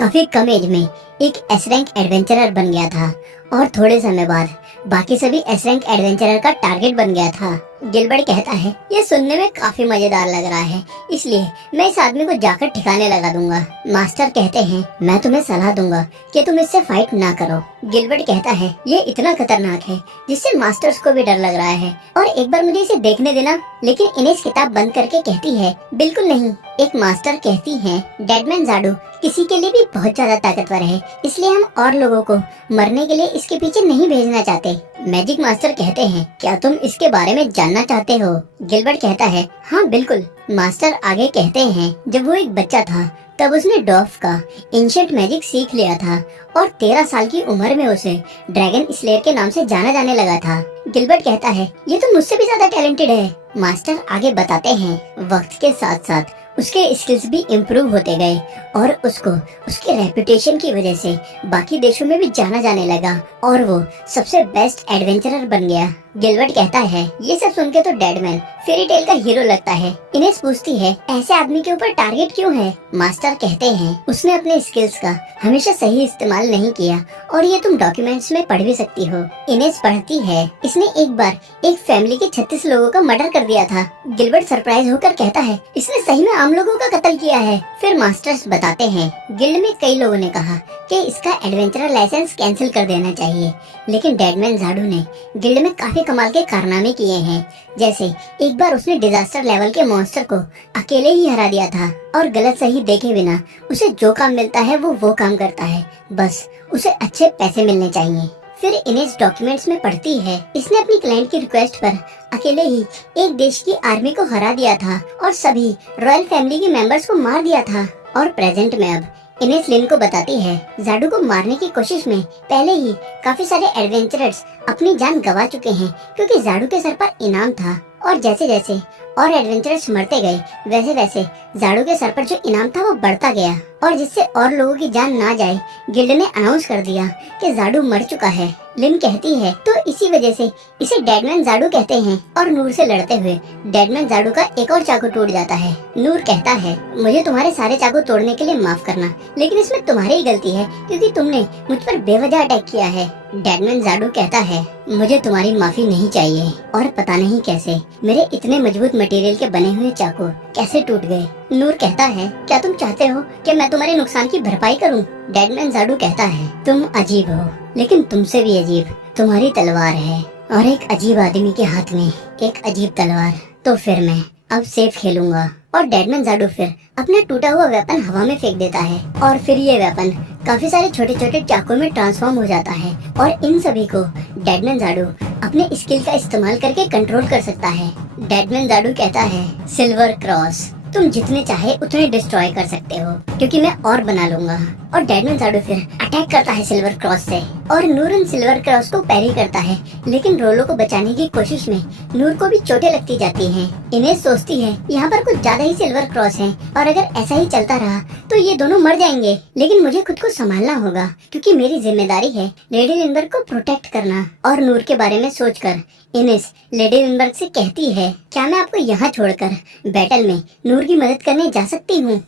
काफी कम एज में एक एस रैंक एडवेंचरर बन गया था और थोड़े समय बाद बाकी सभी एस रैंक एडवेंचरर का टारगेट बन गया था। गिलबर्ट कहता है, ये सुनने में काफी मजेदार लग रहा है, इसलिए मैं इस आदमी को जाकर ठिकाने लगा दूंगा। मास्टर कहते हैं, मैं तुम्हें सलाह दूंगा कि तुम इससे फाइट ना करो। गिलबर्ट कहता है, ये इतना खतरनाक है जिससे मास्टर्स को भी डर लग रहा है और एक बार मुझे इसे देखने देना। लेकिन इनेस किताब बंद करके कहती है, बिल्कुल नहीं। एक मास्टर कहती है, डेडमैन जाडू किसी के लिए भी बहुत ज्यादा ताकतवर है, इसलिए हम और लोगों को मरने के लिए इसके पीछे नहीं भेजना चाहते। मैजिक मास्टर कहते हैं, क्या तुम इसके बारे में जानना चाहते हो? गिलबर्ट कहता है, हाँ बिल्कुल। मास्टर आगे कहते हैं, जब वो एक बच्चा था तब उसने डॉफ का एंशिएंट मैजिक सीख लिया था और 13 साल की उम्र में उसे ड्रैगन स्लेयर के नाम से जाना जाने लगा था। गिलबर्ट कहता है, ये तो मुझसे भी ज्यादा टैलेंटेड है। मास्टर आगे बताते हैं, वक्त के साथ साथ उसके स्किल्स भी इम्प्रूव होते गए और उसको उसके रेपुटेशन की वजह से बाकी देशों में भी जाना जाने लगा और वो सबसे बेस्ट एडवेंचरर बन गया। गिलबर्ट कहता है, ये सब सुन के तो डेडमैन फेरी टेल का हीरो लगता है। इनेस पूछती है, ऐसे आदमी के ऊपर टारगेट क्यों है? मास्टर कहते हैं, उसने अपने स्किल्स का हमेशा सही इस्तेमाल नहीं किया और ये तुम डॉक्यूमेंट्स में पढ़ भी सकती हो। इनेस पढ़ती है, इसने एक बार एक फैमिली के 36 लोगों का मर्डर कर दिया था। गिलबर्ट सरप्राइज होकर कहता है, इसने सही में आम लोगों का कत्ल किया है। फिर मास्टर्स बताते हैं, गिल्ड में कई लोगों ने कहा कि इसका एडवेंचरर लाइसेंस कैंसिल कर देना चाहिए, लेकिन डेडमैन जाडू ने गिल्ड में काफी कमाल के कारनामे किए हैं। जैसे एक बार उसने डिजास्टर लेवल के मॉन्स्टर को अकेले ही हरा दिया था और गलत सही देखे बिना उसे जो काम मिलता है वो काम करता है, बस उसे अच्छे पैसे मिलने चाहिए। फिर इनेस डॉक्यूमेंट्स में पढ़ती है, इसने अपनी क्लाइंट की रिक्वेस्ट पर अकेले ही एक देश की आर्मी को हरा दिया था और सभी रॉयल फैमिली के मेंबर्स को मार दिया था। और प्रेजेंट में अब इनेस लिन को बताती है, जाडू को मारने की कोशिश में पहले ही काफी सारे एडवेंचरर्स अपनी जान गंवा चुके हैं क्योंकि जाडू के सर पर इनाम था और जैसे जैसे और एडवेंचरर्स मरते गए वैसे वैसे जाडू के सर पर जो इनाम था वो बढ़ता गया और जिससे और लोगों की जान ना जाए, गिल्ड ने अनाउंस कर दिया कि जाडू मर चुका है। लिन कहती है, तो इसी वजह से इसे डेडमैन जाडू कहते हैं। और नूर से लड़ते हुए डेडमैन जाडू का एक और चाकू टूट जाता है। नूर कहता है, मुझे तुम्हारे सारे चाकू तोड़ने के लिए माफ करना, लेकिन इसमें तुम्हारी ही गलती है क्योंकि तुमने मुझ पर बेवजह अटैक किया है। डेडमैन जाडू कहता है, मुझे तुम्हारी माफी नहीं चाहिए और पता नहीं कैसे मेरे इतने मजबूत मटेरियल के बने हुए चाकू कैसे टूट गए। नूर कहता है, क्या तुम चाहते हो कि मैं तुम्हारे नुकसान की भरपाई करूं? डेडमैन जाडू कहता है, तुम अजीब हो, लेकिन तुमसे भी अजीब तुम्हारी तलवार है और एक अजीब आदमी के हाथ में एक अजीब तलवार। तो फिर मैं अब सेफ खेलूंगा। और डेडमैन जाडू फिर अपना टूटा हुआ वेपन हवा में फेंक देता है और फिर ये वेपन काफी सारे छोटे छोटे चाकू में ट्रांसफॉर्म हो जाता है और इन सभी को डेडमैन जाडू अपने स्किल का इस्तेमाल करके कंट्रोल कर सकता है। डेडमैन जाडू कहता है, सिल्वर क्रॉस तुम जितने चाहे उतने डिस्ट्रॉय कर सकते हो क्योंकि मैं और बना लूंगा। और डेडमैन जाडू फिर अटैक करता है सिल्वर क्रॉस से और नूर उन सिल्वर क्रॉस को पैरी करता है, लेकिन रोलो को बचाने की कोशिश में नूर को भी चोटें लगती जाती हैं। इनेस सोचती है, यहाँ पर कुछ ज्यादा ही सिल्वर क्रॉस हैं और अगर ऐसा ही चलता रहा तो ये दोनों मर जाएंगे, लेकिन मुझे खुद को संभालना होगा क्योंकि मेरी जिम्मेदारी है लेडी लिंडबर्ग को प्रोटेक्ट करना। और नूर के बारे में सोचकर इनेस लेडी लिंडबर्ग से कहती है, क्या मैं आपको यहाँ छोड़कर बैटल में नूर की मदद करने जा सकती हूँ?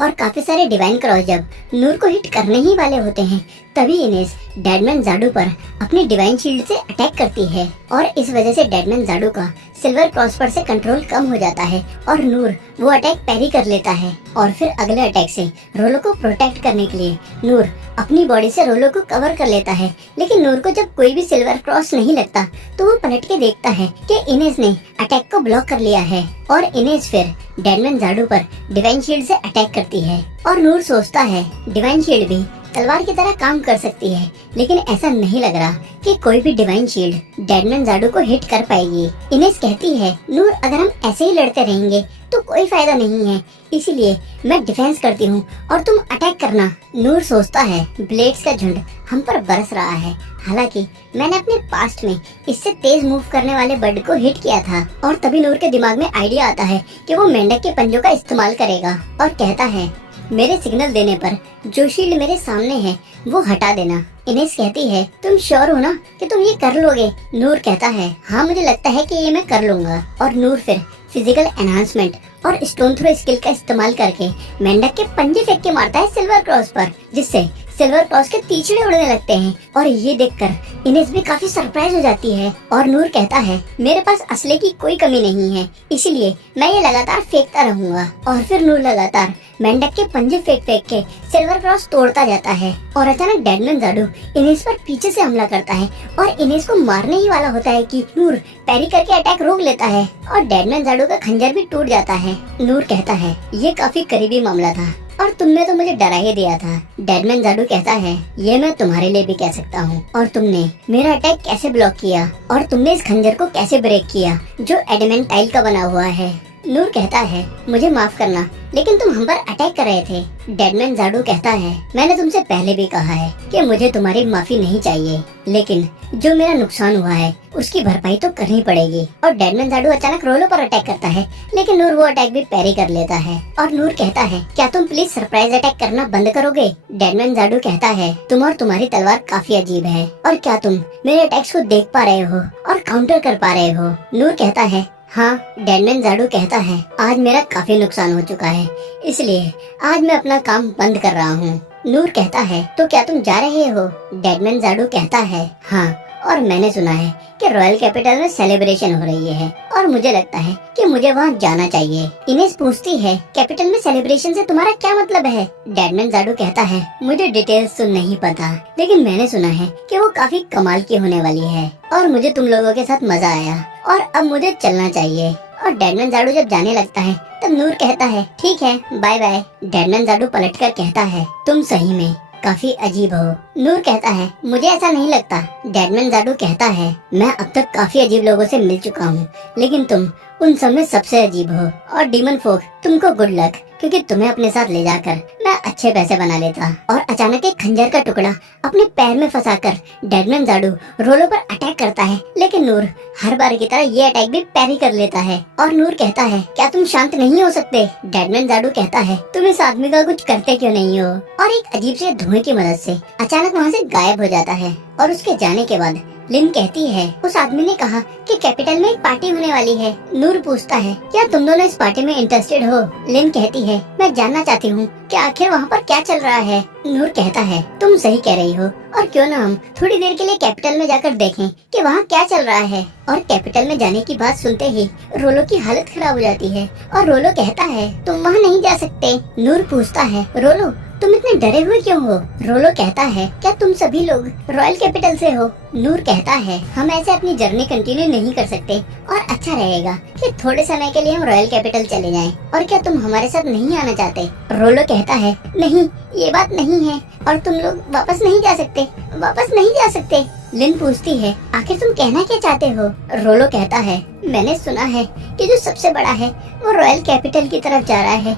और काफी सारे डिवाइन क्रॉस जब नूर को हिट करने ही वाले होते हैं तभी इनेस डेडमैन जाडू पर अपनी डिवाइन शील्ड से अटैक करती है और इस वजह से डेडमैन जाडू का सिल्वर क्रॉस पर से कंट्रोल कम हो जाता है और नूर वो अटैक पैरी कर लेता है। और फिर अगले अटैक से रोलो को प्रोटेक्ट करने के लिए नूर अपनी बॉडी से रोलो को कवर कर लेता है, लेकिन नूर को जब कोई भी सिल्वर क्रॉस नहीं लगता तो वो पलट के देखता है कि इनेस ने अटैक को ब्लॉक कर लिया है और इनेस फिर डेडमैन जाडू पर डिवाइन शील्ड से अटैक करती है। और नूर सोचता है, डिवाइन शील्ड भी तलवार की तरह काम कर सकती है, लेकिन ऐसा नहीं लग रहा कि कोई भी डिवाइन शील्ड डेडमैन जाडू को हिट कर पाएगी। इनेस कहती है, नूर अगर हम ऐसे ही लड़ते रहेंगे तो कोई फायदा नहीं है, इसीलिए मैं डिफेंस करती हूँ और तुम अटैक करना। नूर सोचता है, ब्लेड्स का झुंड हम पर बरस रहा है, हालांकि मैंने अपने पास्ट में इससे तेज मूव करने वाले बर्ड को हिट किया था। और तभी नूर के दिमाग में आइडिया आता है कि वो मेंढक के पंजों का इस्तेमाल करेगा और कहता है, मेरे सिग्नल देने पर जो शील्ड मेरे सामने है वो हटा देना। इनेस कहती है, तुम श्योर हो ना कि तुम ये कर लोगे? नूर कहता है, हाँ मुझे लगता है कि ये मैं कर लूंगा। और नूर फिर फिजिकल एनहांसमेंट और स्टोन थ्रो स्किल का इस्तेमाल करके मेंढक के पंजे फेंक के मारता है सिल्वर क्रॉस पर, जिससे सिल्वर क्रॉस के तीछड़े उड़ने लगते हैं। और ये देखकर इनेस भी काफी सरप्राइज हो जाती है और नूर कहता है मेरे पास असले की कोई कमी नहीं है, इसलिए मैं ये लगातार फेंकता रहूंगा। और फिर नूर लगातार मेंढक के पंजे फेंक फेंक के सिल्वर क्रॉस तोड़ता जाता है और अचानक डेडमैन जाडू इनेस पर पीछे से हमला करता है और इनेस को मारने ही वाला होता है कि नूर पैरी करके अटैक रोक लेता है और डेडमैन जाडू का खंजर भी टूट जाता है। नूर कहता है ये काफी करीबी मामला था और तुमने तो मुझे डरा ही दिया था। डेडमैन जाडू कहता है ये मैं तुम्हारे लिए भी कह सकता हूँ। और तुमने मेरा अटैक कैसे ब्लॉक किया और तुमने इस खंजर को कैसे ब्रेक किया जो एडमेंट टाइल का बना हुआ है। नूर कहता है मुझे माफ करना, लेकिन तुम हम पर अटैक कर रहे थे। डेडमैन जाडू कहता है मैंने तुमसे पहले भी कहा है कि मुझे तुम्हारी माफी नहीं चाहिए, लेकिन जो मेरा नुकसान हुआ है उसकी भरपाई तो करनी पड़ेगी। और डेडमैन जाडू अचानक रोलो पर अटैक करता है, लेकिन नूर वो अटैक भी पैरी कर लेता है। और नूर कहता है क्या तुम प्लीज सरप्राइज अटैक करना बंद करोगे। डेडमैन जाडू कहता है तुम और तुम्हारी तलवार काफी अजीब है, और क्या तुम मेरे अटैक्स को देख पा रहे हो और काउंटर कर पा रहे हो। नूर कहता है हाँ। डेडमैन जाडू कहता है आज मेरा काफी नुकसान हो चुका है, इसलिए आज मैं अपना काम बंद कर रहा हूँ। नूर कहता है तो क्या तुम जा रहे हो। डेडमैन जाडू कहता है हाँ, और मैंने सुना है कि रॉयल कैपिटल में सेलिब्रेशन हो रही है और मुझे लगता है कि मुझे वहाँ जाना चाहिए। इनेस पूछती है कैपिटल में सेलिब्रेशन से तुम्हारा क्या मतलब है। डेडमैन जाडू कहता है मुझे डिटेल्स तो नहीं पता, लेकिन मैंने सुना है कि वो काफी कमाल की होने वाली है और मुझे तुम लोगों के साथ मजा आया और अब मुझे चलना चाहिए। और डेडमैन जाडू जब जाने लगता है तब नूर कहता है ठीक है बाय बाय। डेडमैन जाडू पलटकर कहता है तुम सही में काफी अजीब हो। नूर कहता है मुझे ऐसा नहीं लगता। डेडमैन जाडू कहता है मैं अब तक काफी अजीब लोगों से मिल चुका हूँ, लेकिन तुम उन सब में सबसे अजीब हो। और डीमन फोक तुमको गुड लक, क्योंकि तुम्हें अपने साथ ले जाकर मैं अच्छे पैसे बना लेता। और अचानक एक खंजर का टुकड़ा अपने पैर में फंसाकर डेडमैन जाडू रोलो पर अटैक करता है, लेकिन नूर हर बार की तरह ये अटैक भी पैरी कर लेता है। और नूर कहता है क्या तुम शांत नहीं हो सकते। डेडमैन जाडू कहता है तुम इस आदमी का कुछ करते क्यों नहीं हो। और एक अजीब से धुएं की मदद से अचानक वहाँ से गायब हो जाता है। और उसके जाने के बाद लिन कहती है उस आदमी ने कहा कि कैपिटल में एक पार्टी होने वाली है। नूर पूछता है क्या तुम दोनों इस पार्टी में इंटरेस्टेड हो। लिन कहती है मैं जानना चाहती हूँ कि आखिर वहाँ पर क्या चल रहा है। नूर कहता है तुम सही कह रही हो, और क्यों ना हम थोड़ी देर के लिए कैपिटल में जाकर देखें कि वहाँ क्या चल रहा है। और कैपिटल में जाने की बात सुनते ही रोलो की हालत खराब हो जाती है और रोलो कहता है तुम वहाँ नहीं जा सकते। नूर पूछता है रोलो तुम इतने डरे हुए क्यों हो। रोलो कहता है क्या तुम सभी लोग रॉयल कैपिटल से हो। नूर कहता है हम ऐसे अपनी जर्नी कंटिन्यू नहीं कर सकते और अच्छा रहेगा कि थोड़े समय के लिए हम रॉयल कैपिटल चले जाएं। और क्या तुम हमारे साथ नहीं आना चाहते। रोलो कहता है नहीं ये बात नहीं है, और तुम लोग वापस नहीं जा सकते, वापस नहीं जा सकते। लिन पूछती है आखिर तुम कहना क्या चाहते हो। रोलो कहता है मैंने सुना है कि जो सबसे बड़ा है वो रॉयल कैपिटल की तरफ जा रहा है,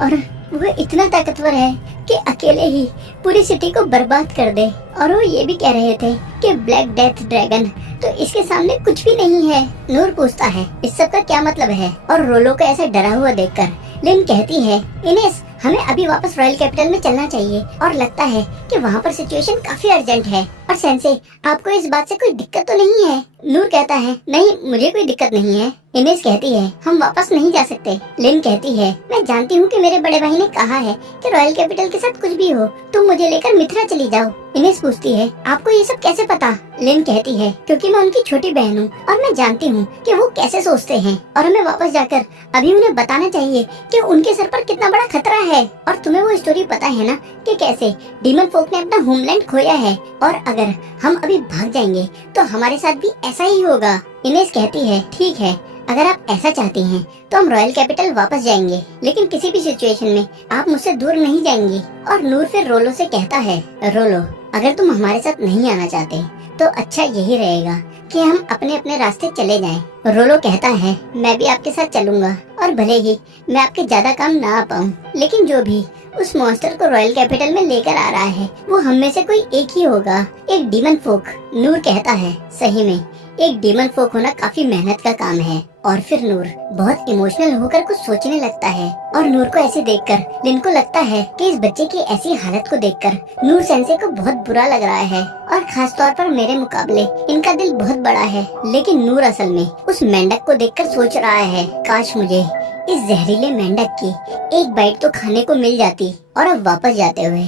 और वो इतना ताकतवर है कि अकेले ही पूरी सिटी को बर्बाद कर दे। और वो ये भी कह रहे थे कि ब्लैक डेथ ड्रैगन तो इसके सामने कुछ भी नहीं है। नूर पूछता है इस सब का क्या मतलब है। और रोलो को ऐसे डरा हुआ देखकर लिन कहती है इनेस हमें अभी वापस रॉयल कैपिटल में चलना चाहिए, और लगता है कि वहाँ पर सिचुएशन काफी अर्जेंट है। और सेंसे आपको इस बात से कोई दिक्कत तो नहीं है। नूर कहता है नहीं मुझे कोई दिक्कत नहीं है। इनेस कहती है हम वापस नहीं जा सकते। लिन कहती है मैं जानती हूँ कि मेरे बड़े भाई ने कहा है कि रॉयल कैपिटल के साथ कुछ भी हो तुम मुझे लेकर मिथिला चली जाओ। इनेस पूछती है आपको ये सब कैसे पता। लिन कहती है क्योंकि मैं उनकी छोटी बहन हूँ और मैं जानती हूँ कि वो कैसे सोचते हैं, और हमें वापस जाकर अभी उन्हें बताना चाहिए कि उनके सर पर कितना बड़ा खतरा है। और तुम्हें वो स्टोरी पता है ना कि कैसे डीमन फोक ने अपना होमलैंड खोया है, और अगर हम अभी भाग जाएंगे तो हमारे साथ भी ऐसा ही होगा। इनेस कहती है ठीक है अगर आप ऐसा चाहती हैं तो हम रॉयल कैपिटल वापस जाएंगे, लेकिन किसी भी सिचुएशन में आप मुझसे दूर नहीं जाएंगी। और नूर फिर रोलो से कहता है रोलो अगर तुम हमारे साथ नहीं आना चाहते तो अच्छा यही रहेगा कि हम अपने अपने रास्ते चले जाएं। रोलो कहता है मैं भी आपके साथ चलूंगा, और भले ही मैं आपके ज्यादा काम ना आ पाऊँ, लेकिन जो भी उस मॉन्स्टर को रॉयल कैपिटल में लेकर आ रहा है वो हम में से कोई एक ही होगा, एक डीमन फोक। नूर कहता है सही में एक डीमन फोक होना काफी मेहनत का काम है। और फिर नूर बहुत इमोशनल होकर कुछ सोचने लगता है, और नूर को ऐसे देखकर लिन को लगता है कि इस बच्चे की ऐसी हालत को देखकर नूर सेंसे को बहुत बुरा लग रहा है, और खास तौर पर मेरे मुकाबले इनका दिल बहुत बड़ा है। लेकिन नूर असल में उस मेंढक को देखकर सोच रहा है काश मुझे इस जहरीले मेंढक की एक बाइट तो खाने को मिल जाती। और अब वापस जाते हुए